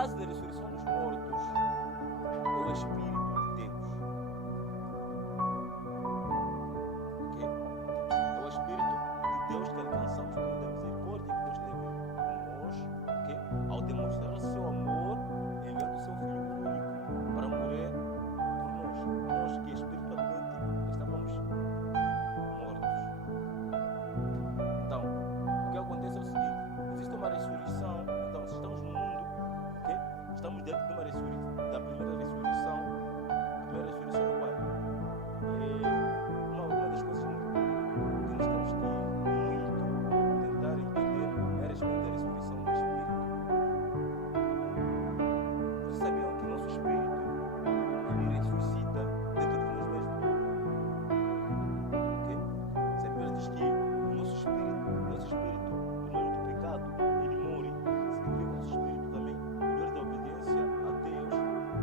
base da ressurreição dos mortos é o Espírito de Deus. Ok? É o Espírito de Deus que alcançamos por meio da misericórdia que Deus teve por nós, ok? Ao demonstrar o seu amor, enviando o seu Filho único para morrer por nós. Nós que espiritualmente estávamos mortos. Então, o que acontece é o seguinte: existe uma ressurreição. Então, se estamos no mundo, ok? Estamos dentro de uma ressurreição, da primeira ressurreição. A primeira ressurreição é qual? Uma das coisas que nós temos que muito tentar entender é a respeito da ressurreição do Espírito. Vocês sabiam que o nosso Espírito ele ressuscita dentro de nós mesmos? Ok? Se a Bíblia diz que o nosso Espírito, por meio do pecado, ele morre, significa que o nosso Espírito também, por meio da obediência a Deus,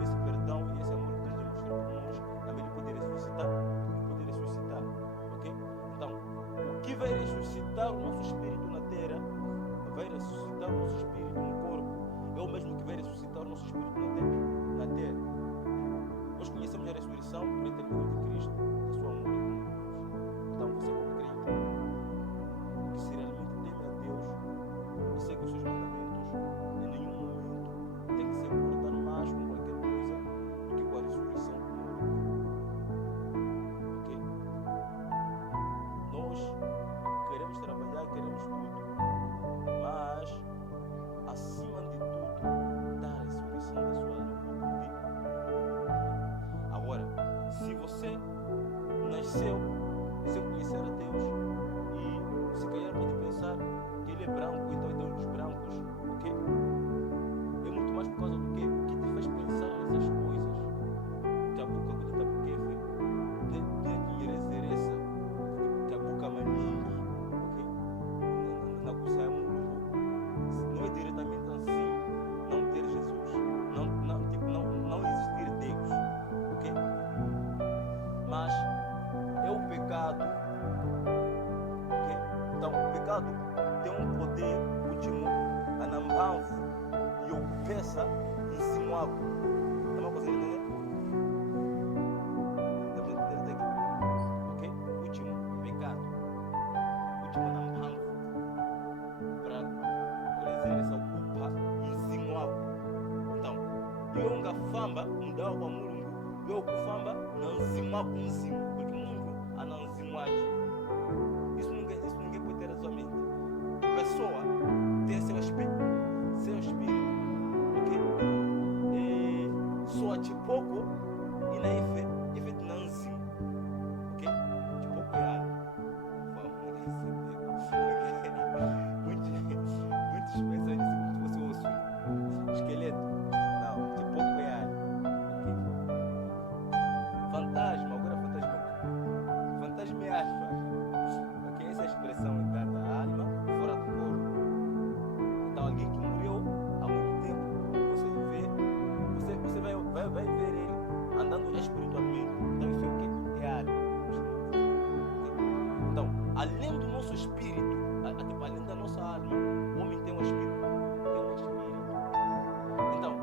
esse perdão e esse amor que Deus demonstrou por nós, também ele pode ressuscitar. Ok? Então, o que vai ressuscitar o nosso Espírito na terra, vai ressuscitar o nosso Espírito no corpo, é o mesmo que vai ressuscitar o nosso Espírito na terra. Nós conhecemos a ressurreição por intermédio de Cristo, da sua morte na cruz. Então, você como crente, que se realmente teme a Deus e segue os seus mandamentos, em nenhum momento tem que se importar mais com qualquer coisa do que com a ressurreição do morto. Ok? Nós queremos trabalhar, queremos tudo, mas acima de tudo da ressurreição da sua alma. Agora, se você nasceu sem conhecer a Deus e se calhar pode pensar que ele é branco, então ele tem olhos brancos, ok? É muito mais por causa do quê? O que te faz pensar nessas coisas? Que a boca bonita porque tem que reseressa, que a boca maninha, ok? Na coisa é não é diretamente assim, não ter Jesus, não existir Deus, ok? Mas é o pecado, ok? Então o pecado tem um poder último, anambanvo e o peça em cima. É uma coisa entender? Estamos entendendo aqui, ok? Último pecado, último anambanvo para dizer essa culpa em cima. Então, eu nga famba mudao kwa mulungu, eu kufamba na nzima kunzimu, porque mungu ana nzimaji. Isso ninguém pode ter na sua mente. Pessoa tem seu espírito, ok? Soa de pouco e na ife na nzima, ok? De pouco é algo. Muitos pensam nisso como se fosse osso, esqueleto. Não, de pouco é algo, ok? Fantasma, agora fantasma é aspa, ok? Essa expressão é dada à alma fora do corpo. Então alguém que morreu há muito tempo, você vai ver ele andando espiritualmente. Então isso é o que? É alma. Então, além do nosso espírito, além da nossa alma, o homem tem um espírito. Então,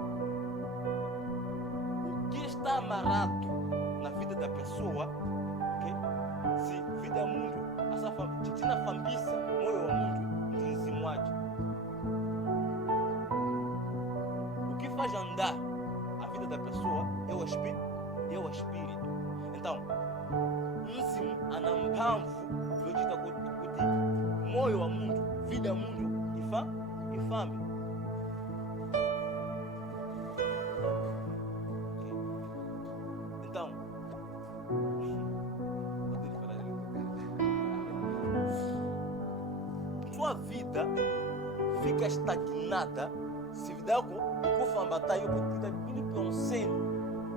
o que está amarrado na vida da pessoa, ok? Se vida é mundo, essa titina fambisa, moyo wa mundo, nzinzimuaji. O que faz andar a vida da pessoa é o espírito. Então, nzimu anambanvu yojita kuti moyo wa mundo, vida ya mundo ifambe. Então, sua vida fica estagnada se vida yako ukufamba yo kutita bini pyonseni.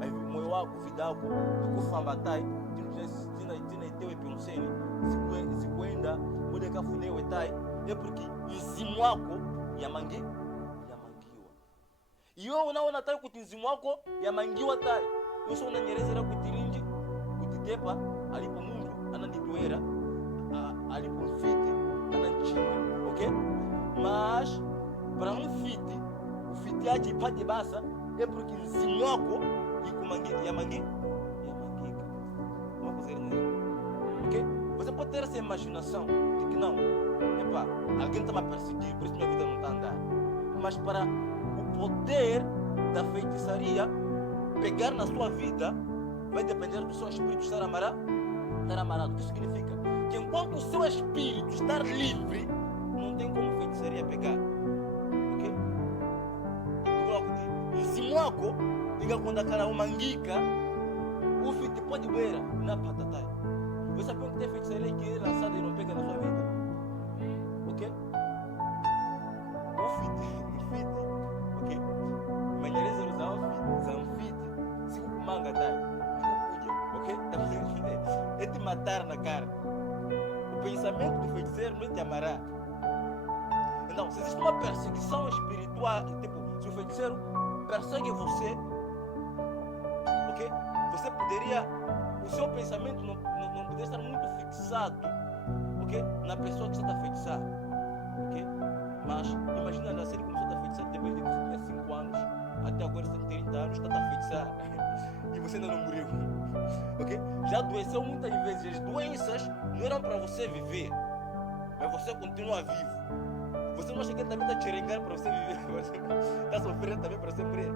Aí moyo wako vida yako ukufamba tina itewe pyonseni sikuenda bude kafunewe tai é porque mzimu wako yamangiwa. Iyo unaona tai kuti mzimu wako yamangiwa tai. Uso unanyerezera kutirinji kutitepa alipo mundu anandidwera alipo mfiti ananchimba, ok? Mas para um fiti, o fiti manjaji ipate basa é porque nzimu wako yamangika. Uma coisa ok? Você pode ter essa imaginação de que não, epa, alguém está me perseguir, por isso minha vida não está a andar. Mas para o poder da feitiçaria pegar na sua vida, vai depender do seu espírito estar amarrado. O que significa? Que enquanto o seu espírito estar livre, não tem como feitiçaria pegar. Ok? Nzimu wako ingakunda kana umangika, ufite pode beira na patatai. Você sabe que tem feitiçaria que é lançada e não pega na sua vida? Ok? Ufite, ok? Manhãres usava zanfite, se o manga tá, ok? É te matar na cara. O pensamento do feiticeiro não é te amarrar. Então, se existe uma perseguição espiritual, tipo, se o feiticeiro persegue você, ok? Você poderia, o seu pensamento não poderia estar muito fixado, ok? Na pessoa que está a feitiçar, ok? Mas imagina se ele começou a feitiçar depois de você tinha 5 anos, até agora você tem 30 anos, está a feitiçar e você ainda não morreu, ok? Já adoeceu muitas vezes. As doenças não eram para você viver, mas você continua vivo. Você não acha que ele também está te xerengar para você viver? Você está sofrendo também para você morrer?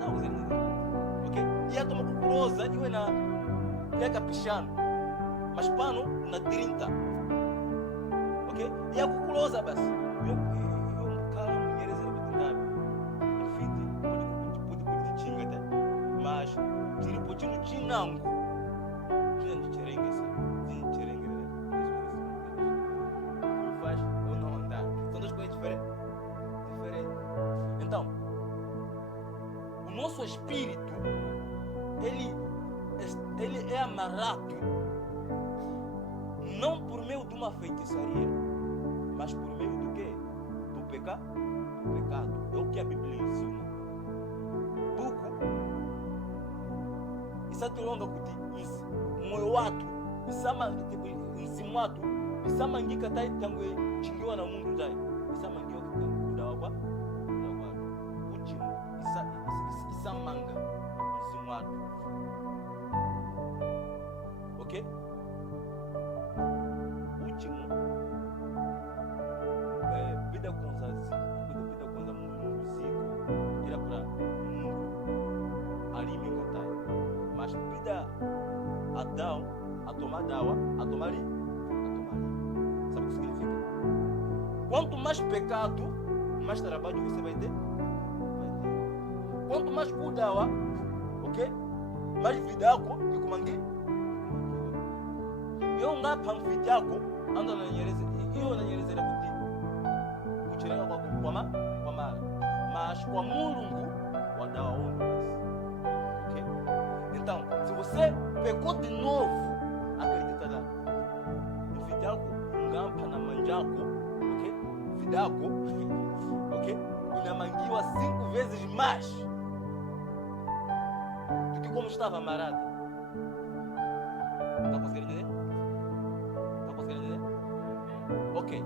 Não, você não. Ok? E a toma cucurosa, eu na pega pichando, mas pano na 30. Ok? E a cucurosa, bas. Eu calmo, mulheres era muito grave. Enfim, pode tinga até. Mas, tira um pouquinho de chinango. Tinha de xerenga, assim. Nosso espírito, ele é amarrado não por meio de uma feitiçaria, mas por meio do quê? Do pecado. É o que a Bíblia ensina. Buco, isso é longa kuti, moyo watu, isama tipo nzimuatu, isama ngika tai tangu chingiwa na mundu dai, isama ngiwa kudawa kwa uchimu, isamanga nzimuatu. Ok? Uchimu bida konzazi, bida konza muziko, ila pra alimi ngatai. Mas bida Adão a tomar dawa, a tomar ali. Sabe o que significa? Quanto mais pecado, mais trabalho você vai ter. Quanto mais kudawa, ok? Mais vidako e kumangi. Eu nga pamfiti yako anda na nyereze, hiyo na nyereze na kuti. Kuchirenga kwa mara. Mas kwa Mulungu wa dawa ondo. Ok? Então, se você pecou de novo, acredita lá. Vidako ngampa na manjako, ok? Vidako, ok? Inamangiwa 5 vezes mais do que como estava amarrado. Tá conseguindo entender? Ok.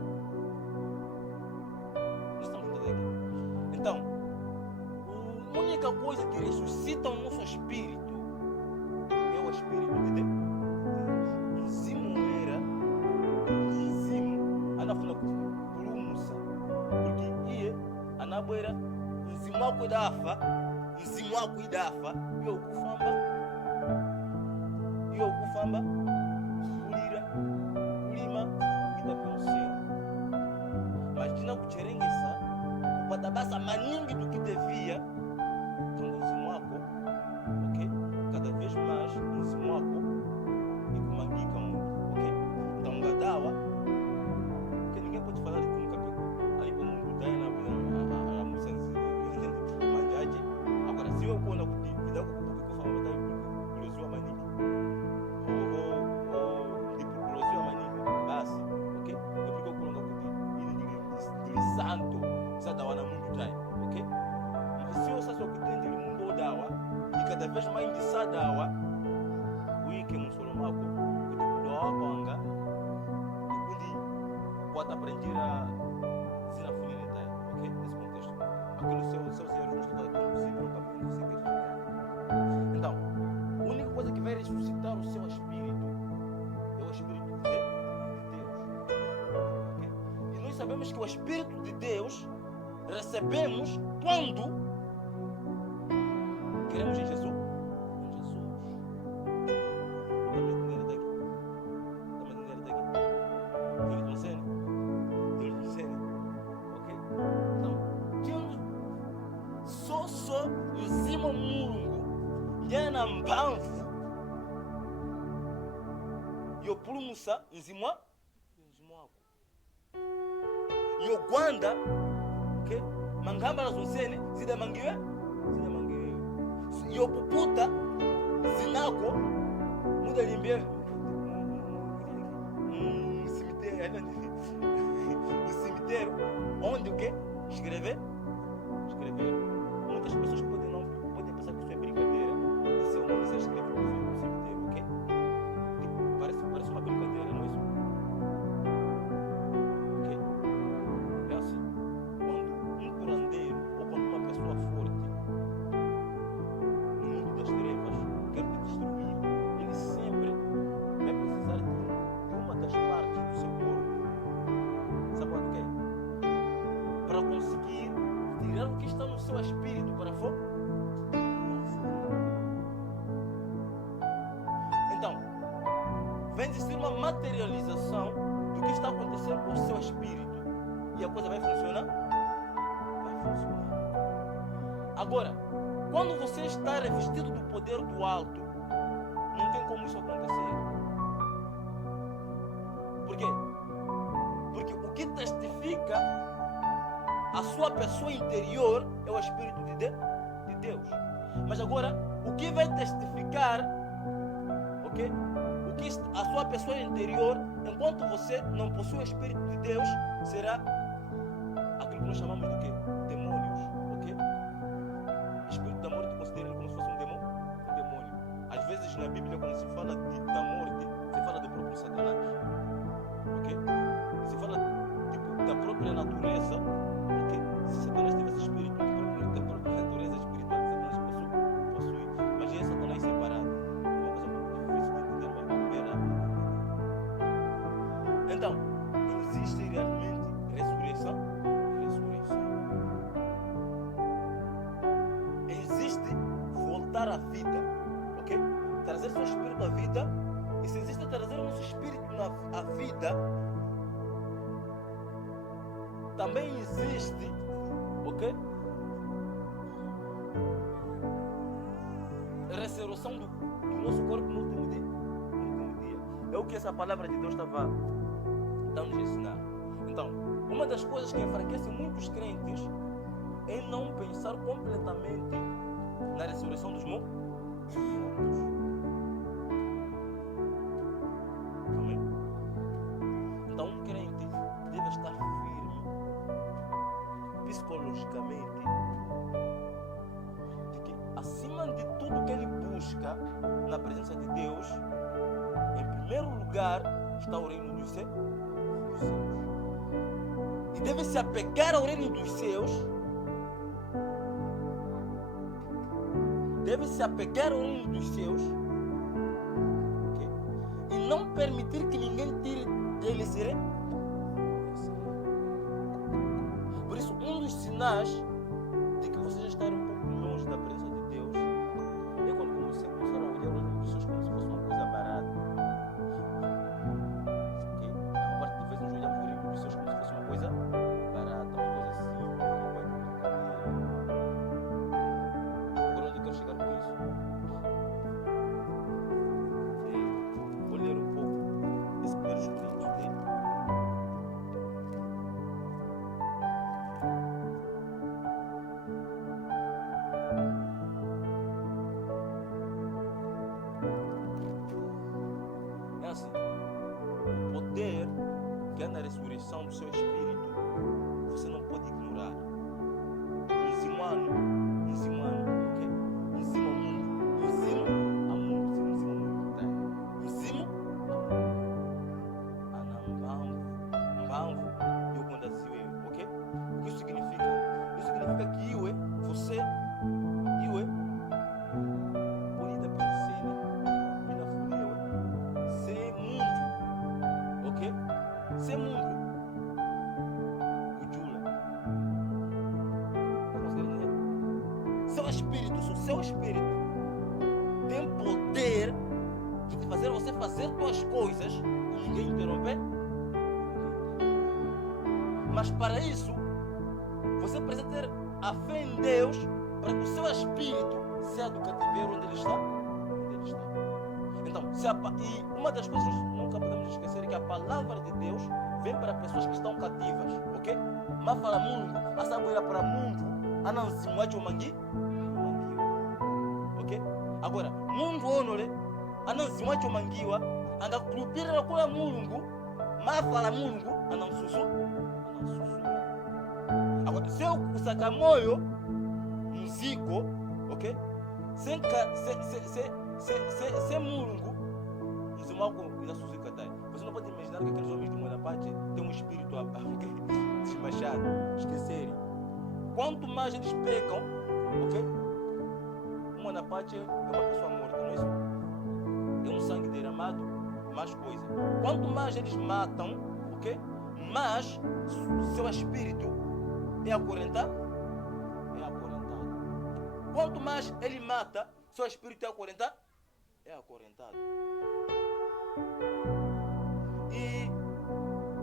Nós estamos entendendo aqui. Então, a única coisa que ressuscita o nosso espírito é o espírito de Deus. Nzimu era, nzimu, anafuna kulumusa. Porque iye, anaboera, nzimu wako idafa, iyo kufamba, kulira, kulima, kuita pensei. Mas tina kucherengesa, kupata basa maningi tukidevia, tangu nzimu wako, ok? Cada vez mais nzimu wako ikumangika muito, ok? Então ngadawa, que ninguém pode falar de como capecou. Aí como mudar na música manjaji. Agora se eu quando cuidar com o que eu falo da explosão maningi. Ou tipo explosão maningi, base, ok? É porque eu quando ele santo, se dawa na mundo dai, ok? Mas se eu só que tem de mundo dawa, e cada vez mais de sa dawa, o que musulmako, o tipo doa kwanga, e quindi pode aprender a se na funilidade, ok? Nesse contexto. o seu espírito é o espírito de Deus. Okay? E nós sabemos que o espírito de Deus recebemos quando queremos em Jesus. Nzimwa wako Uganda, okay, mangamba zonsene zidamangiwe yopuputa zinako mudalimbie cemitério onde o que escrever. Muitas pessoas podem pensar que isso é brincadeira de ser um nome ser escrever no cemitério, ok? Parece uma brincadeira, não é isso? Ok? É assim, quando um curandeiro ou quando uma pessoa forte no mundo das trevas quer te destruir, ele sempre vai precisar de uma das partes do seu corpo. Sabe qual é? Para conseguir tirar o que está no seu espírito para fora. Então, vai existir uma materialização do que está acontecendo com o seu espírito. E a coisa vai funcionar? Vai funcionar. Agora, quando você está revestido do poder do alto, não tem como isso acontecer. Por quê? Porque o que testifica a sua pessoa interior é o Espírito de Deus. Mas agora, o que vai testificar, ok? O que a sua pessoa interior, enquanto você não possui o Espírito de Deus, será aquilo que nós chamamos de quê? Demônios, ok? Espírito da morte, considera ele como se fosse um demônio. Às vezes na Bíblia, quando se fala da morte, se fala do próprio Satanás, ok? Se fala tipo, da própria natureza. Se Satanás tivesse espírito, da própria natureza espiritual que Satanás possui, mas é Satanás separado. Uma coisa muito difícil de entender, mas bem rápido. Então, existe realmente ressurreição? Existe voltar à vida, ok? Trazer seu espírito à vida. E se existe trazer o nosso espírito à vida, também existe, ok? Ressurreição do nosso corpo no último dia. É o que essa palavra de Deus estava dando-nos ensinar. Então, uma das coisas que enfraquece muitos crentes é não pensar completamente na ressurreição dos mortos. Amém? Então, um crente deve estar firme psicologicamente de que, acima de tudo que ele busca na presença de Deus, em primeiro lugar está o reino dos céus. E deve se apegar ao reino dos céus. Deve se apegar ao reino dos céus, okay? E não permitir que ninguém tire dele esse reino. Por isso, um dos sinais de que você já está um pouco longe da presença de Deus é quando você começar a olhar as pessoas como se fosse uma coisa barata. Okay? A parte de vezes nós olhamos o reino dos céus como se fosse uma coisa barata, uma coisa simples, uma coisa de brincadeira. Agora onde eu quero chegar com isso? Vou ler um pouco esse 1 Coríntios dele. É assim, o poder que há na ressurreição do seu espírito, você não pode ignorar. Ok? Enzima mundo. Enzima a mundo. Enzima a mbamvu e o condazio, ok? O que isso significa? Isso significa que você polida pelo sene, mina fulia, Se mundo, o Jula. Está conseguindo entender? Seu espírito, o seu espírito tem poder de te fazer você fazer tuas coisas e ninguém interromper. Mas para isso, você precisa ter a fé em Deus para que o seu espírito seja do cativeiro onde ele está. Então, e uma das coisas que nunca podemos esquecer é que a palavra de Deus vem para pessoas que estão cativas, ok? Mas fala mundo, a saboeira para mundo, a não se moe o mangui, ok? Agora, mundo onore, a não se moe o manguiwa, anga clubira com mundo, mas fala mundo, a não sussurra. Agora, se eu sacar moio, músico, ok? Sem murungu, você não pode imaginar que aqueles homens de Monapache têm um espírito desmachado, esquecerem. Quanto mais eles pecam, ok? O Monapache é uma pessoa morta, não é isso? É um sangue derramado, mais coisa. Quanto mais eles matam, ok? Mais seu espírito é acorrentado. Quanto mais ele mata, seu espírito é acorrentado. E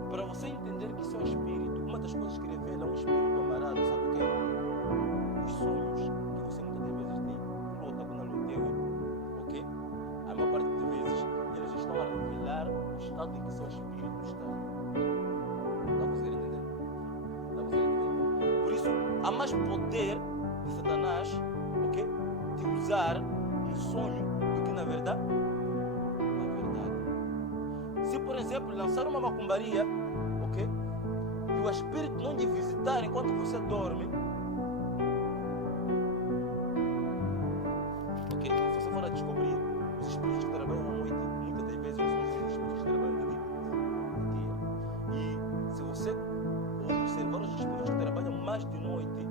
para você entender que seu espírito, uma das coisas que revela um espírito amarado, sabe o que é? Os sonhos que você muitas vezes tem. Lota quando loteu, ok? A maior parte das vezes eles estão a revelar o estado em que seu espírito está. Está conseguindo entender? Por isso, há mais poder de Satanás, ok? De usar um sonho do que na verdade. Se, por exemplo, lançar uma macumbaria, ok? E o espírito não te visitar enquanto você dorme, ok? Se você for a descobrir, os espíritos que trabalham à noite, muitas das vezes são os espíritos que trabalham de dia. E se você observar os espíritos que trabalham mais de noite,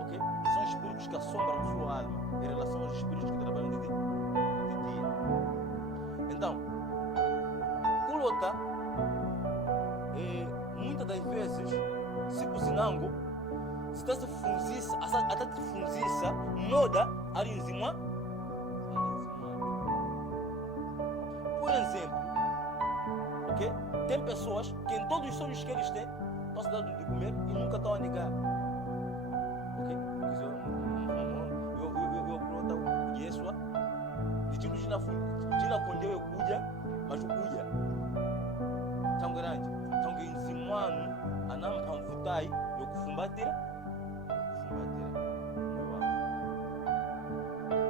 ok? São espíritos que assombram sua alma em relação aos espíritos que trabalham de dia. Então, Kulota, muitas das vezes, se cozinando, se está se funzissa, até te funzissa, moda, arinzimwa. Por exemplo, ok? Tem pessoas que em todos os sonhos que eles têm, estão se dando de comer e nunca estão a negar. Ok? Eu Kulota, Yesua, de Jina Kondeu e Kuja, mas o Kuja. Tão grande. Tão que em Simuano, a não panfutai, eu kufumbatira.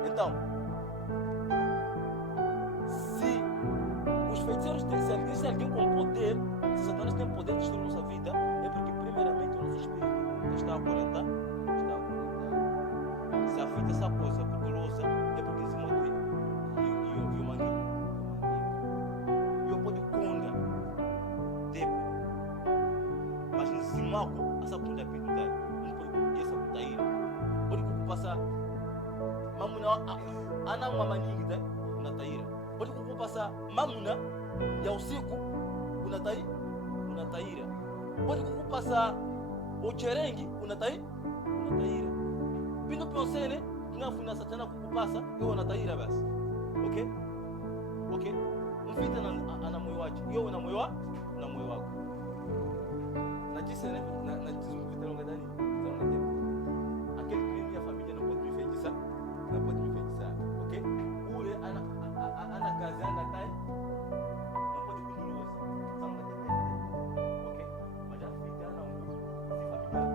Então, se os feiticeiros têm, se alguém com poder, se Satanás tem poder de destruir nossa vida, é porque primeiramente o nosso espírito está acorrentado. Se a fita essa coisa poderosa, é porque se mantém. E o mangue. E eu pode conga, tempo. Mas em cima, essa conta é pintada. Não pode essa conta aí. Pode passar. Mamuna, ana uma maninha, na taíra. Pode passar mamuna, e ao cico, na taíra. Pode passar o cherengue, na taíra. Pindo pensene, não fui na satana que passa, eu na taíra bas. Ok? Um fita na moiwaji, eu na moiwa, na disse né, na disse um fita longa dani, aquele que minha família não pode me feitiçar, ok? Ure ana casa anda tai, não pode continuar, são na TV, ok? Mas já fita na família não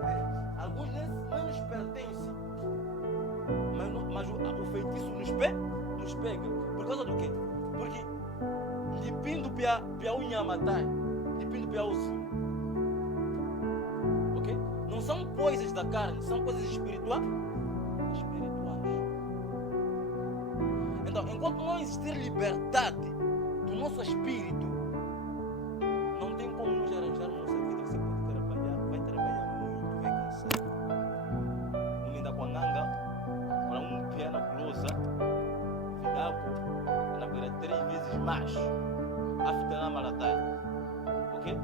tai, alguns nem nos pertencem, mas o feitiço nos pega. Por causa do quê? Porque depindo pia unha matai, depindo pia osso. Ok? Não são coisas da carne, são coisas espirituais. Então, enquanto não existir liberdade do nosso espírito, não tem como nos arranjar a nossa vida. Você pode trabalhar, vai trabalhar muito, vai cansar. Não ainda com a nanga, para um piano closa, vidaco, na beira 3 vezes mais. After na malatai. Ok?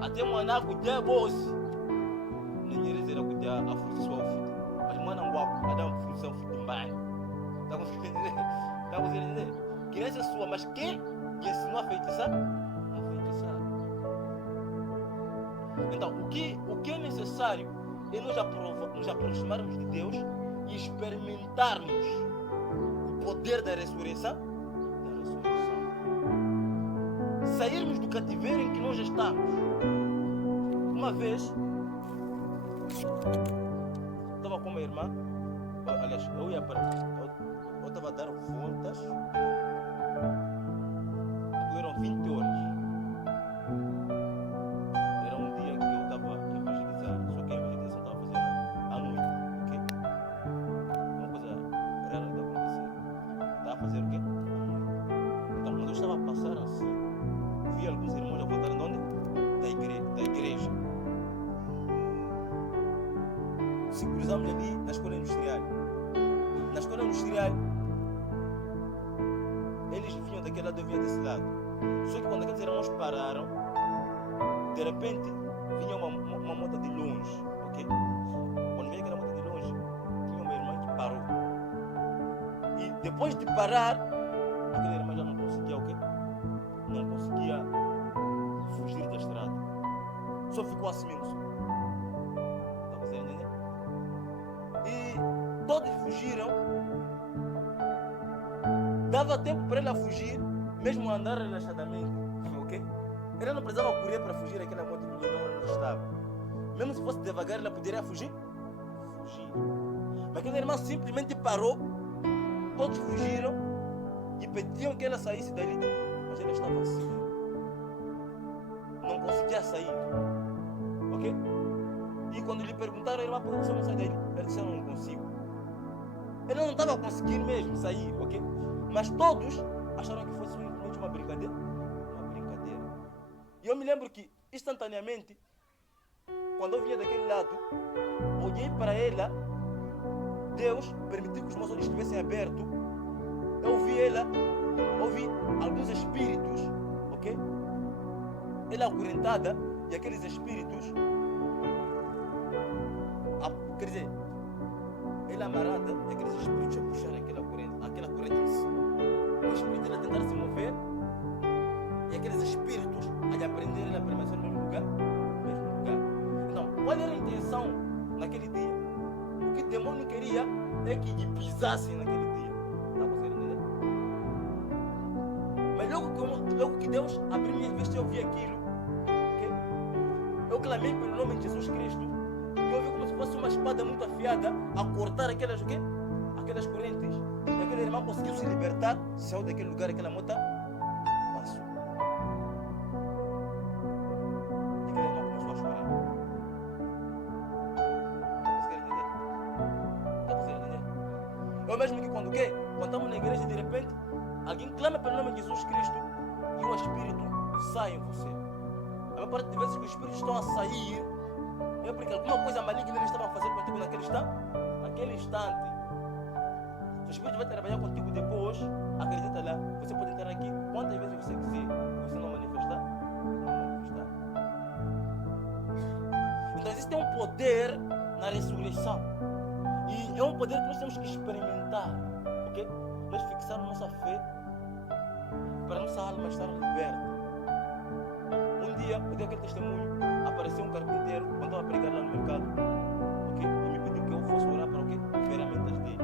Até mana kuja boss. Ninguém dizer kuja a frução fit. Mas mana guapo, ada frução fit mbaya. Tá conseguindo entender? Tá conseguindo entender? Criança sua, mas quem lhe ensinou a feitiçar? A feitiçar. Então, o que é necessário é nos aproximarmos de Deus e experimentarmos o poder da ressurreição. Sairmos do cativeiro em que nós estamos. Uma vez, estava com uma irmã, aliás, eu estava a dar voltas, eram 20 horas. Era um dia que eu estava a evangelizar, só que a evangelização estava fazendo à noite, ok? Uma coisa rara de acontecer. Estava a fazer o quê? À noite. Então, quando eu estava a passar assim, vi alguns irmãos a voltar de onde? Da igreja. Se cruzamos ali na escola industrial. Na escola industrial, eles vinham daquele lado, eu vinha desse lado. Só que quando aqueles irmãos pararam, de repente vinha uma moto de longe, ok? Quando vinha aquela moto de longe, tinha uma irmã que parou. E depois de parar, aquela irmã já não conseguia o quê? Não conseguia fugir da estrada. Só ficou assim mesmo. Está você entendendo? E todos fugiram. Dava tempo para ela fugir, mesmo andar relaxadamente, ok? Ela não precisava correr para fugir daquela moto do lugar onde estava. Mesmo se fosse devagar, ela poderia fugir. Mas aquela irmã simplesmente parou, todos fugiram e pediam que ela saísse dali. Mas ela estava assim. Não conseguia sair. Ok? E quando lhe perguntaram, a irmã, por que você não sai dali? Ela disse, eu não consigo. Ela não estava conseguindo mesmo sair, ok? Mas todos acharam que fosse simplesmente uma brincadeira. Uma brincadeira. E eu me lembro que, instantaneamente, quando eu vinha daquele lado, olhei para ela, Deus permitiu que os meus olhos estivessem abertos. Eu vi ela, ouvi alguns espíritos, ok? Ela acorrentada e aqueles espíritos, quer dizer, ela amarrada e aqueles espíritos a puxar aquela corrente em si. O espírito ela tentar se mover e aqueles espíritos a lhe aprender ela a permanecer no mesmo lugar. Então, qual era a intenção naquele dia? O que o demônio queria é que lhe pisassem naquele dia. Está conseguindo entender? Mas logo que Deus abriu minha vista e eu vi aquilo, okay? Eu clamei pelo nome de Jesus Cristo e eu vi como se fosse uma espada muito afiada a cortar aquelas correntes. E aquele irmão conseguiu se libertar, saiu daquele lugar, aquela moto passou. E aquele irmão começou a chorar. Está conseguindo entender? Eu mesmo que quando estamos na igreja, de repente, alguém clama pelo nome de Jesus Cristo e o Espírito sai em você. A maior parte de vezes que os Espíritos estão a sair é porque alguma coisa maligna eles estavam a fazer contigo naquele instante. O Espírito vai trabalhar contigo depois, acredita lá, você pode entrar aqui quantas vezes você quiser, você não manifestar, Então existe um poder na ressurreição, e é um poder que nós temos que experimentar, ok? Nós fixarmos nossa fé para a nossa alma estar liberta. Um dia, eu dei aquele testemunho, apareceu um carpinteiro quando estava a pregar lá no mercado, ok? E me pediu que eu fosse orar para o quê? Ferramentas dele.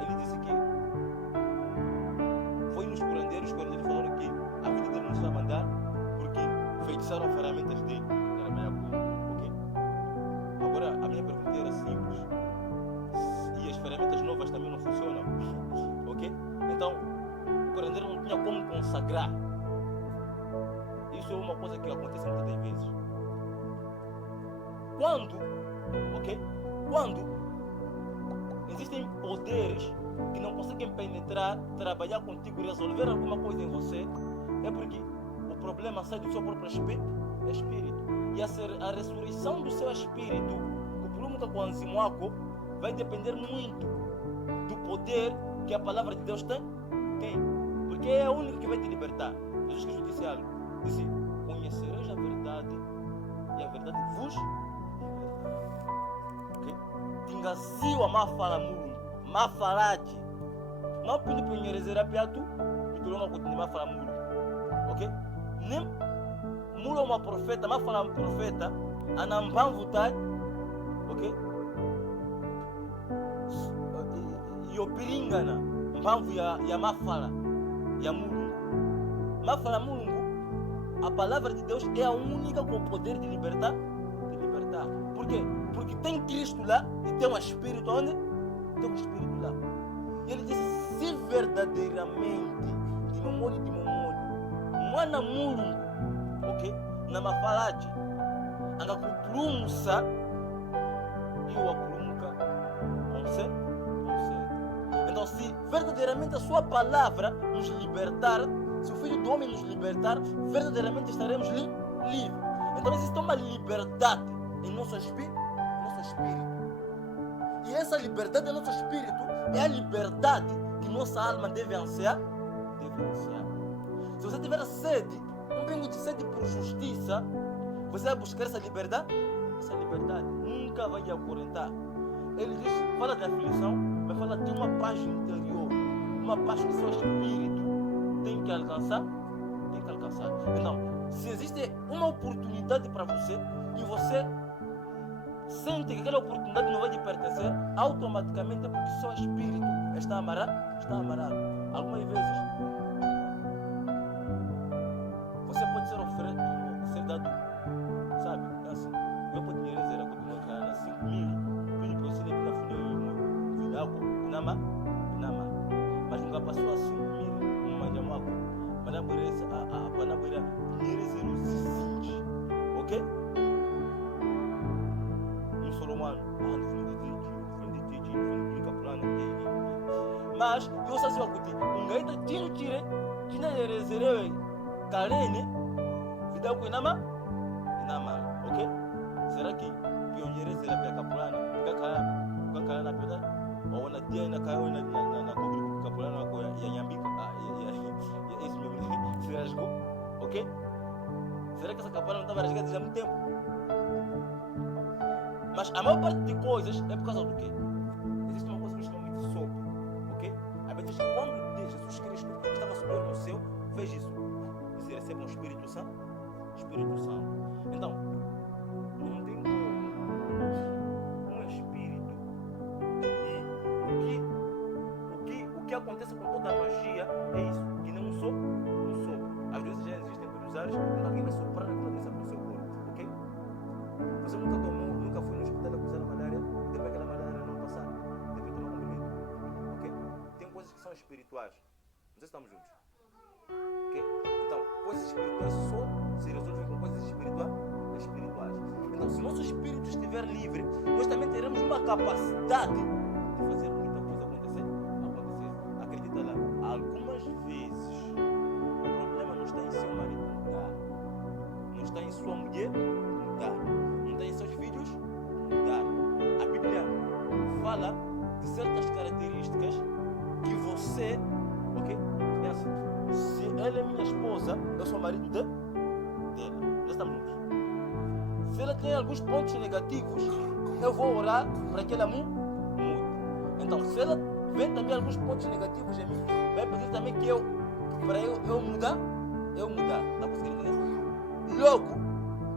Ele disse que foi nos curandeiros quando eles falaram que a vida dele não estava a andar porque feitiçaram ferramentas dele. Era meia coisa, ok? Agora, a minha pergunta era simples. E as ferramentas novas também não funcionam, ok? Então, o curandeiro não tinha como consagrar. Isso é uma coisa que acontece muitas das vezes. Quando existem poderes que não conseguem penetrar, trabalhar contigo, resolver alguma coisa em você, é porque o problema sai do seu próprio espírito. E a ressurreição do seu espírito, o plumuca com anzimuaco, vai depender muito do poder que a palavra de Deus tem. Porque que é a única que vai te libertar. Jesus Cristo disse algo. Disse, conhecereis a verdade e a verdade vos libertará. Ok? Tingasiwa mafala mulungu. Mafalaji. Não pedi para nherezera piatu. Pitulonga kuti mafala mulungu. Ok? Nem mula uma profeta. Mafala profeta. Anambamvu tai. Ok? Yopiringana. Mbamvu ya mafala. Ya mulungu. Mafala mulungu. A palavra de Deus é a única com o poder de libertar. Por quê? Porque tem Cristo lá e tem um Espírito onde? Tem um Espírito lá. E ele disse, se verdadeiramente, de memória, mwana mulungu, ok? Na mafalaji, anga kuprumusa, e o aprumuka, Então, se verdadeiramente a sua palavra nos libertar, se o Filho do Homem nos libertar, verdadeiramente estaremos livres. Então existe uma liberdade em nosso espírito. E essa liberdade em nosso espírito é a liberdade que nossa alma deve ansiar. Se você tiver sede, um pingo de sede por justiça, você vai buscar essa liberdade. Essa liberdade nunca vai acorrentar. Ele diz, fala de aflição, mas fala de uma paz interior, uma paz que seu espírito tem que alcançar. Então, se existe uma oportunidade para você e você sente que aquela oportunidade não vai te pertencer, automaticamente é porque seu espírito está amarrado. Algumas vezes você pode ser dado, sabe? Assim, eu poderia dizer a continuar cara 5 mil, pedi para você levar a filha Inama, mas nunca passou a 5 mil, uma de amaco, mas a panaboira nerezerosisinte, ok? Um solomano, mas eu sei se eu curti, gaita tinha nerezereu, carene, vida com Inama, ok? Será que pionierezera pia kapulana, kakala na pia ou na dia na caiu na cobrir kapulana com ya nyambika ya esse meu se rasgou, ok? Será que essa kapulana não estava rasgada já há muito tempo? Mas a maior parte de coisas é por causa do quê? Existe uma coisa que chama de sopro, ok? A Bíblia diz que quando Jesus Cristo estava subindo no céu, fez isso. Você recebe um Espírito Santo. Então, não tem como um Espírito. E o que acontece com toda a magia é isso, que não um sopro. Às vezes já existem cruzares, alguém vai soprar aquela doença para o seu corpo, ok? Você nunca foi no hospital acusar a malária, depois aquela malária não passar, depois tomar comprimido, ok? Tem coisas que são espirituais, não sei se estamos juntos, ok? Então, coisas espirituais só se resolvem com coisas espirituais. Então, se nosso espírito estiver livre, nós também teremos uma capacidade de fazer muita coisa acontecer. Acredita lá, algumas vezes o problema não está em seu marido mudar, não está em sua mulher mudar, não está em seus filhos mudar. A Bíblia fala de certas características que você, ok? Pensa, se ela é minha esposa, eu sou marido dela. Já estamos juntos. Se ela tem alguns pontos negativos, eu vou orar para que ela mude. Então, se ela vê também alguns pontos negativos em mim, vai pedir também que para eu mudar. Está conseguindo entender? Logo,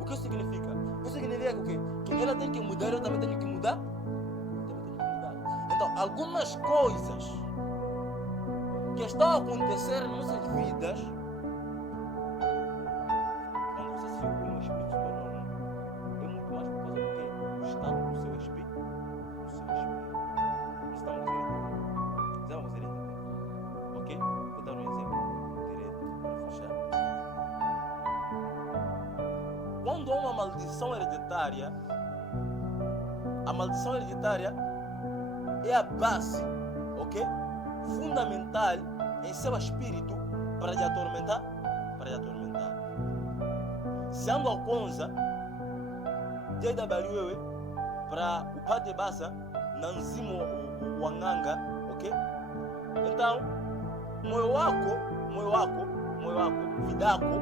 o que isso significa? Isso significa o quê? Que ela tem que mudar, eu também tenho que mudar. Então, algumas coisas que estão a acontecer em nossas vidas, quando você se une ao Espírito Santo, é muito mais por causa do quê? O estado do seu espírito. Estamos direito. Vamos direito. Ok? Vou dar um exemplo direito para fechar. Quando há uma maldição hereditária, a maldição hereditária é a base, ok? Fundamental em seu espírito para lhe atormentar. Se ando a conza, JWE para o pate basa, nanzimo wanganga, ok? Então, moyo wako moyo wako, vida yako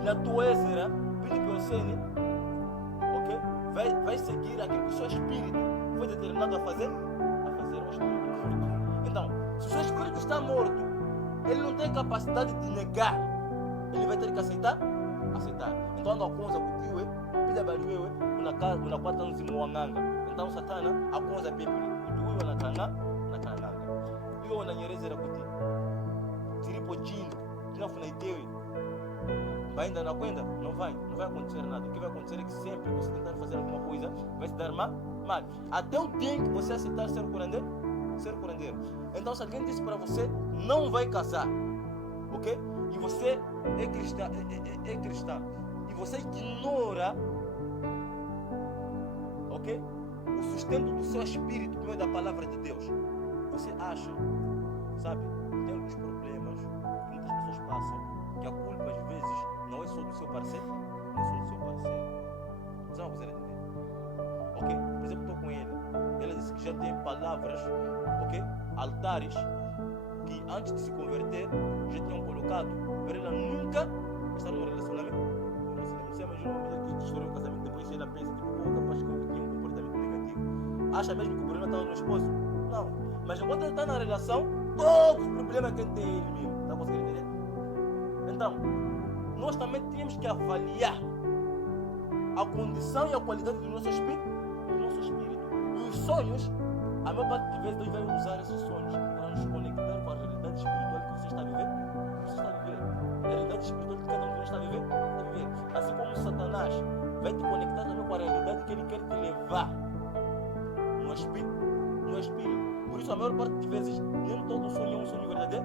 inatuwezera pili pyonsene, ok? Vai seguir aquilo que o seu espírito foi determinado a fazer o espírito morto. Então, se o seu espírito está morto, ele não tem capacidade de negar, ele vai ter que aceitar. Então, ando akonza kutiwe, pida baliwewe, unakwata nzimu wanganga. Então, satana akonza bebuli, kutiwe wanakanga. Iwe wananyerezera kuti tiripo chini, tunafunaitewe. Vai ainda na kwenda, não vai acontecer nada. O que vai acontecer é que sempre que você tentar fazer alguma coisa, vai se dar mal. Até o dia que você aceitar ser curandeiro. Então, se alguém disse para você, não vai casar, ok? E você é cristã, e você ignora, ok? O sustento do seu espírito por meio da palavra de Deus. Você acha, sabe, tem alguns problemas que muitas pessoas passam, que a culpa às vezes não é só do seu parceiro, Você não consegue entender? Ok? Por exemplo, estou com ela disse que já tem palavras, ok? Altares, que antes de se converter, já tinham colocado, para ela nunca estar no relacionamento. Você imagina uma mulher que estourou o casamento, depois ela pensa, capaz que eu tinha um comportamento negativo. Acha mesmo que o problema estava no esposo? Não. Mas enquanto ele está na relação, todos os problemas que ele tem é ele mesmo. Está conseguindo entender? Então, nós também temos que avaliar a condição e a qualidade do nosso espírito. E os sonhos, a maior parte de vezes Deus vai usar esses sonhos para nos conectar com a realidade espiritual que você está a viver. A realidade espiritual que cada um de nós está a viver. Assim como Satanás vai te conectar também com a realidade que ele quer te levar no espírito. Por isso, a maior parte de vezes, nem todo sonho é um sonho verdadeiro.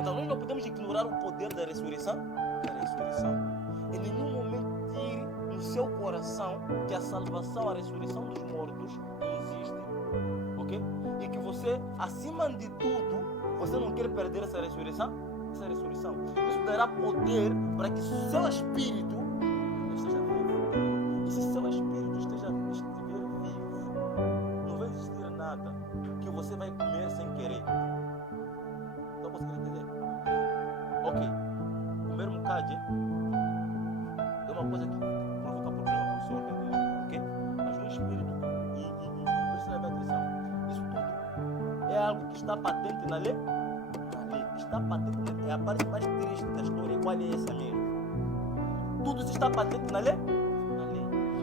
Então, nós não podemos ignorar o poder da ressurreição. Em nenhum momento tire no seu coração que a salvação, a ressurreição dos mortos existe. Ok? E que você, acima de tudo, você não quer perder essa ressurreição. Isso dará poder para que o seu espírito esteja vivo. E se seu espírito estiver vivo, não vai existir nada que você vai comer sem querer. Não conseguindo entender? Ok. Comer mukade é uma coisa que provoca problema para o seu organismo. Ok? Mas o espírito, e presta bem atenção, isso tudo é algo que está patente na lei. Está patente na lei. É a parte mais triste da história. Qual é essa mesmo? Tudo isso está patente na lei.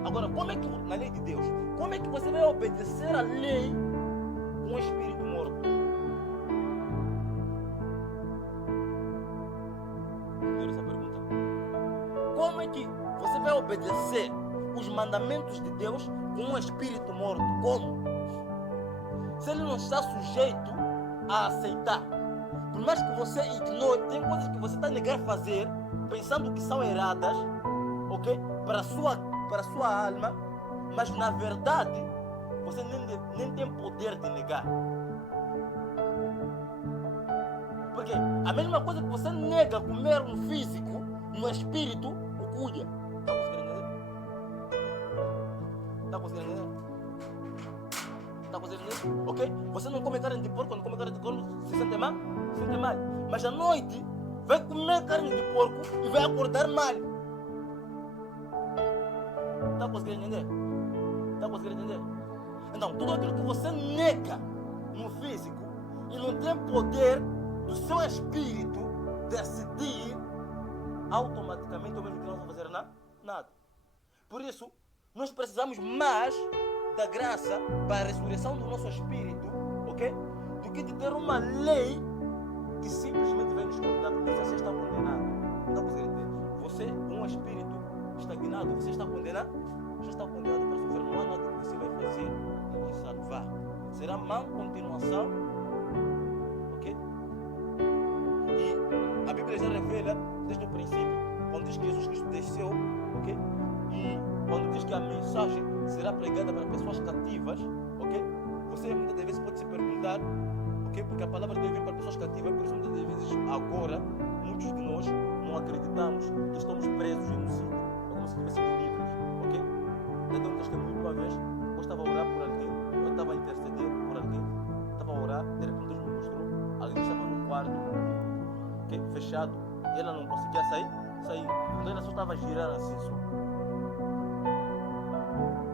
Agora, como é que, na lei de Deus, como é que você vai obedecer a lei com o espírito morto? Entendeu essa pergunta? Como é que você vai obedecer os mandamentos de Deus com um espírito morto? Como? Se ele não está sujeito a aceitar. Por mais que você ignore, tem coisas que você está a negar fazer, pensando que são erradas, ok? Para a sua alma, mas na verdade, você nem tem poder de negar. Porque a mesma coisa que você nega comer no físico, no espírito, o cuida. Está conseguindo entender? Ok? Você não come carne de porco, quando come carne de porco, se sente mal? Mas à noite, vai comer carne de porco e vai acordar mal. Está conseguindo entender? Então, tudo aquilo que você nega no físico e não tem poder do seu espírito decidir, automaticamente o mesmo que não vai fazer nada. Por isso, nós precisamos mais da graça para a ressurreição do nosso espírito, ok? Do que de ter uma lei que simplesmente vai nos condenar, porque você está condenado. Não está conseguindo entender? Você, com um espírito estagnado, você está condenado para sofrer. Não há nada que você vai fazer para te salvar. Será má continuação, ok? E a Bíblia já revela desde o princípio, quando diz que Jesus Cristo desceu, ok? E quando diz que a mensagem será pregada para pessoas cativas, ok? Você muitas vezes pode se perguntar, ok? Porque a palavra deve vir para pessoas cativas, por isso muitas vezes agora, muitos de nós não acreditamos que estamos presos em um sítio, como se estivéssemos livres, ok? Eu dei um testemunho uma vez, eu estava a orar por alguém, eu estava a interceder por alguém, estava a orar, de fechado, e ela não conseguia sair. Então ela só estava a girar assim só.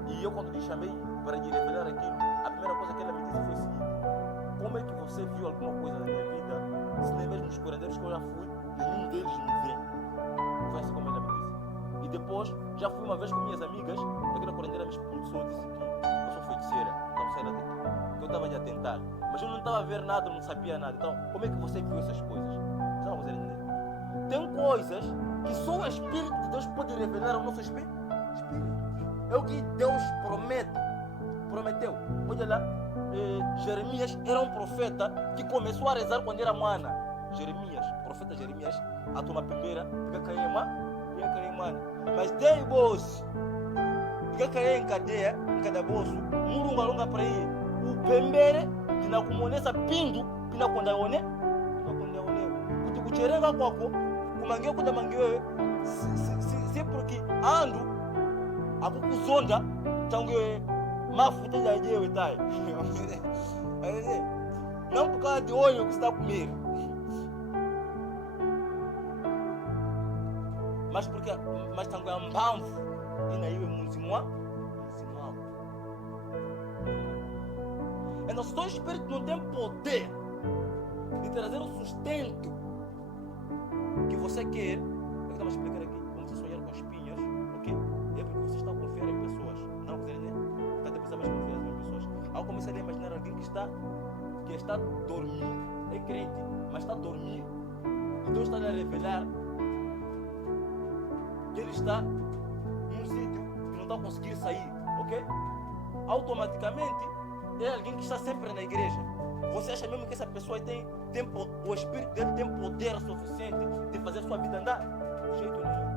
E eu quando lhe chamei para lhe revelar aquilo, a primeira coisa que ela me disse foi o seguinte: como é que você viu alguma coisa na minha vida, se nem mesmo nos curandeiros que eu já fui, nenhum deles me vê? Foi assim como ela me disse. E depois, já fui uma vez com minhas amigas, aquela curandeira me expulsou, disse que eu sou feiticeira, não sai daqui, que eu estava a tentar. Mas eu não estava a ver nada, eu não sabia nada. Então, como é que você viu essas coisas? Não, você entender. Tem coisas que só o Espírito de Deus pode revelar ao nosso espírito. É o que Deus prometeu. Olha lá, Jeremias era um profeta que começou a rezar quando era mana. Profeta Jeremias, a tua primeira, fica caindo, mas tem bolso, fica caindo em cadeia, em cada bolso, murunga longa para ir, o pembere, na comunessa pindo, na condaone, o kucherenga kwako, kumangio kuda mangio, se porque ando, a kukuzonda, tangu mafuta ya jewe tai. Não por causa de óleo que está a comer, mas tangu ya mpamvu ina iwe mzimu wako. Então, se o Espírito não tem poder de trazer o sustento que você quer, eu vou explicar aqui, como você sonhar com espinhos, ok? É porque você está a confiar em pessoas. Não, você não precisa mais confiar em pessoas. Ao começar a imaginar alguém que está dormindo, é crente, mas está dormindo. Então está a revelar que ele está num sítio que não está a conseguir sair, ok? Automaticamente é alguém que está sempre na igreja. Você acha mesmo que essa pessoa o espírito dele tem poder suficiente de fazer sua vida andar? De jeito nenhum.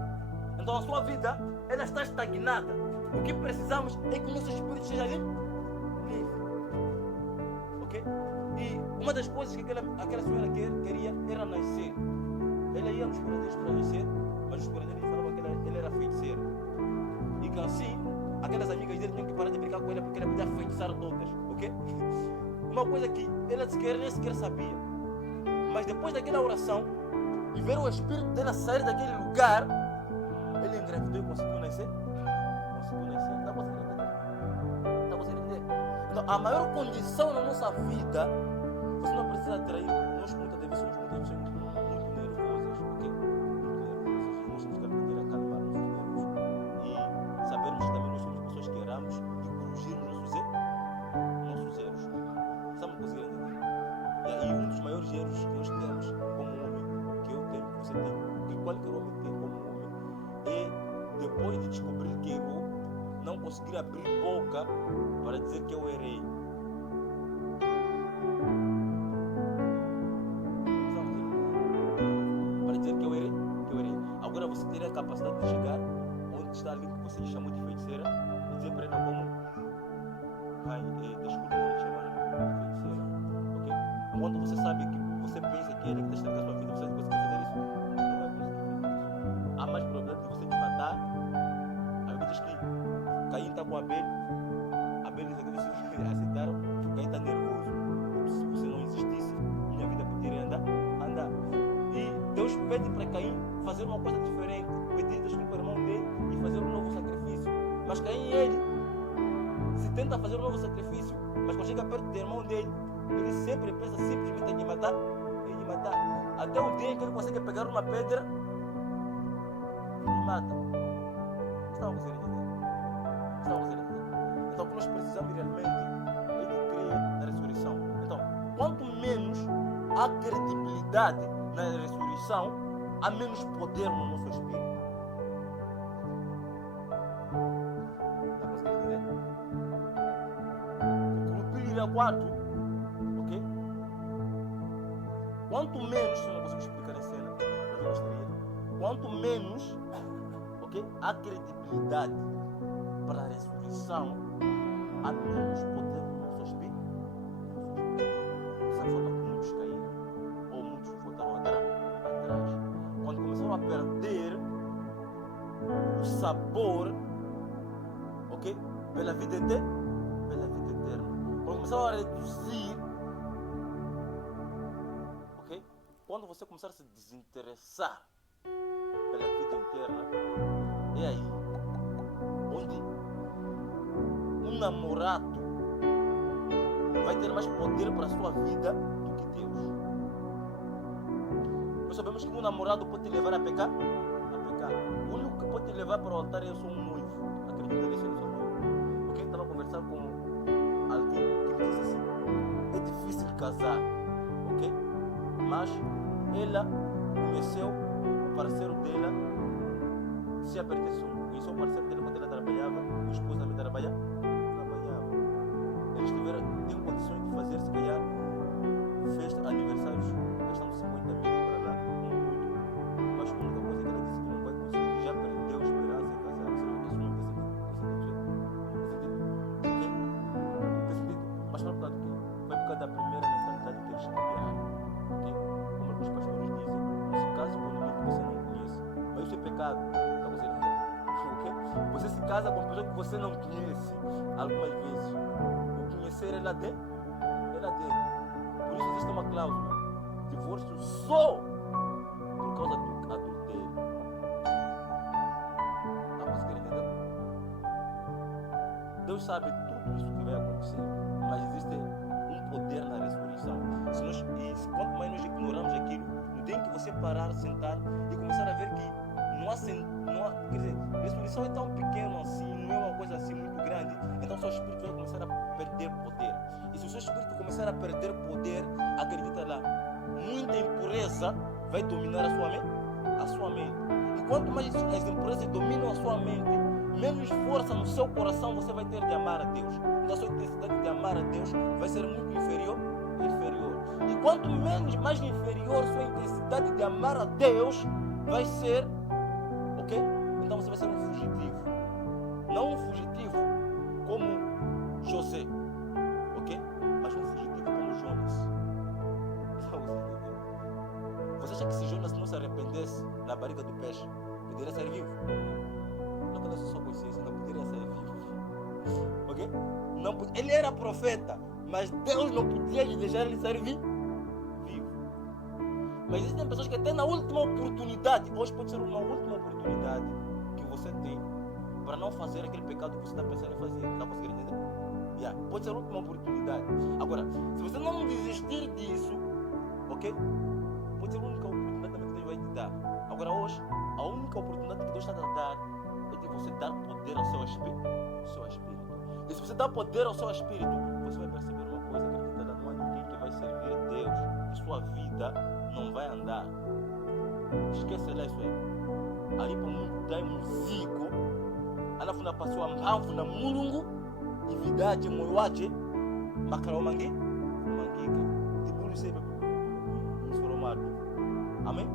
Então a sua vida, ela está estagnada. O que precisamos é que o nosso espírito seja livre. Ok? E uma das coisas que aquela senhora queria era nascer. Ela ia nos curandeiros para nascer, mas os curandeiros falavam que ela era feiticeira. E que assim, aquelas amigas dele tinham que parar de brincar com ela porque ela podia feitiçar todas, ok? Uma coisa que ela nem sequer sabia. Mas depois daquela oração, e ver o espírito dela sair daquele lugar, ela engravidou e conseguiu nascer. Está conseguindo entender? Então, a maior condição na nossa vida, você não precisa atrair. Nós muitas vezes somos muito nervosos, ok? Nós temos que aprender a calmar nossos nervos e sabermos que também nós somos pessoas que erramos e corrigir nossos erros. Estamos conseguindo entender? E um dos maiores erros que nós temos como homem, que eu tenho, que você tem, que qualquer homem tem como homem, é depois de descobrir que errou, não conseguir abrir boca para dizer que eu errei. Para dizer que eu errei. Agora você teria a capacidade de chegar onde está alguém que você chamou de feiticeira e dizer para ela como: ai, desculpa por te chamar de feiticeira. Ok? Quando você sabe que você pensa que ele que está estragando a sua vida, você consegue fazer isso? Não vai conseguir fazer isso. Há mais probabilidade de você te matar. A Bíblia diz que Caim está com Abel aceitaram, Caim está nervoso. Se você não existisse, minha vida poderia andar. E Deus pede para Caim fazer uma coisa diferente, pedir desculpa ao irmão dele e fazer um novo sacrifício. Mas Caim, ele se tenta fazer um novo sacrifício, mas quando chega perto do irmão dele, ele sempre pensa simplesmente em matar. Até o dia em que ele consegue pegar uma pedra e mata. Estão conseguindo entender? Então o que nós precisamos realmente é de crer na ressurreição. Então, quanto menos há credibilidade na ressurreição, há menos poder no nosso espírito. Está conseguindo entender? O Pílio 4, ok? Quanto menos, eu não consigo explicar a cena, mas eu gostaria. Quanto menos, ok, há credibilidade para a ressurreição, há menos poder no nosso espírito. Dessa forma que muitos caíram, ou muitos voltaram atrás. Quando começaram a perder o sabor, ok, pela vida eterna. Quando começaram a reduzir, ok, quando você começar a se desinteressar pela vida interna, é aí onde um namorado vai ter mais poder para a sua vida do que Deus. Nós sabemos que um namorado pode te levar a pecar. O único que pode te levar para o altar é só um noivo. Acredita nisso, eu sou noivo. Porque estava a conversar com alguém que me disse assim: é difícil casar, ok? Mas ela conheceu o parceiro dela, se aperteceu. Conheceu o parceiro dela quando ela trabalhava, o esposo também trabalhava. Eles têm condições de fazer, se calhar, festa, aniversários, gastando 50 mil para lá, mas a única coisa que ela disse que não vai conseguir, já perdeu a esperança em casar. Isso não tem sentido. Mas não por causa do quê? Foi por causa da primeira mentalidade que eles criaram. Okay? Como alguns pastores dizem, não se case com ninguém que você não conhece. Mas isso é pecado para você dizer. Okay? Você se casa com pessoas que você não conhece algumas vezes. Conhecer ela dele. Por isso existe uma cláusula: divórcio só por causa do adultério. Está conseguindo entender? Deus sabe tudo isso que vai acontecer, mas existe um poder na ressurreição. Quanto mais nós ignoramos aquilo, no dia em que você parar, sentar e começar a ver que quer dizer, a ressurreição é tão pequena assim, não é uma coisa assim muito grande, então o seu espírito vai começar a perder poder. E se o seu espírito começar a perder poder, acredita lá, muita impureza vai dominar a sua mente. E quanto mais as impurezas dominam a sua mente, menos força no seu coração você vai ter de amar a Deus. Então a sua intensidade de amar a Deus vai ser muito inferior. E quanto mais inferior sua intensidade de amar a Deus vai ser, ok? Então você vai ser um fugitivo. Não um fugitivo como José, ok? Mas um fugitivo como Jonas. Você acha que se Jonas não se arrependesse na barriga do peixe, poderia ser vivo? Não conhece sua consciência, não poderia ser vivo. Ok? Não, ele era profeta, mas Deus não podia deixar ele ser vivo. Mas existem pessoas que até na última oportunidade, hoje pode ser uma última oportunidade que você tem para não fazer aquele pecado que você está pensando em fazer. Está conseguindo entender? Pode ser a última oportunidade. Agora, se você não desistir disso, ok? Pode ser a única oportunidade também que Deus vai te dar. Agora hoje, a única oportunidade que Deus está a dar é de você dar poder ao seu espírito. E se você dá poder ao seu espírito, você vai perceber uma coisa, acredita, não há ninguém que vai servir a Deus e sua vida não vai andar. Esquece lá isso aí. Ali para o mundo dá músico, alafu na passou a mhamvu na mulungu, ividaje moyo wache, makara mangika, tibuli sebe, musoromado. Amém?